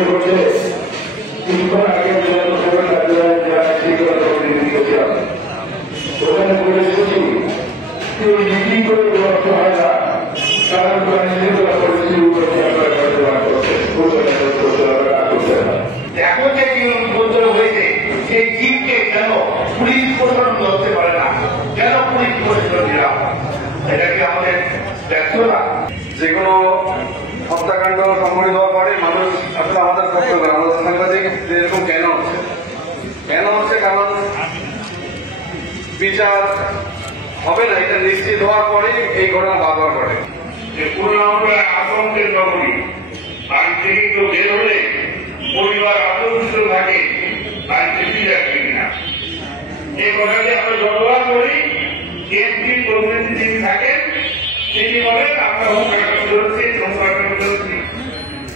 শুরু করছে কিছুক্ষণ আগে ওখানে বলে এসেছি যে নীতি করে বিভক্ত হয় না, কারণ শৃঙ্খলা পরিস্থিতির উপর এখন যে নিয়ন্ত্রণ হয়েছে সেই জীবকে কেন পুলিশ প্রশাসন ধরতে পারে না, কেন পুলিশ প্রশাসন দিলাম, এটা কি আমাদের ব্যর্থতা? যে কোনো হত্যাকাণ্ড সংঘটিত হওয়ার পরে মানুষ আসলে আমাদের করতে হবে, আমাদের সাংবাদিক যে এরকম কেন হচ্ছে কারণ বিচার হবে না, এটা নিশ্চিত হওয়ার পরে এই ঘটনা বারবার ঘটে। যে পুরো আতঙ্কের নগরী, বাড়ি থেকে কেউ বের হলে পরিবার আতঙ্কিত থাকে, বাড়িতে ফিরে আসবে কিনা। এই কথাটি আমরা ব্যবহার করি, এমপি প্রতিনিধি যিনি থাকেন তিনি বলেন আমরা হোমগার্ড ধরছি,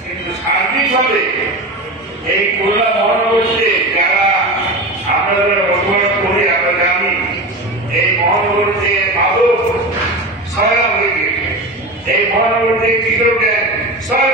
কিন্তু সার্বিকভাবে এই খুলনা মহানগরীতে যারা আমরা বসবাস করি আমরা জানি এই মহানগরীতে মাদক ছড়া হয়ে গেছে, এই মহানগরীতে কিশোর গ্যাং ছড়া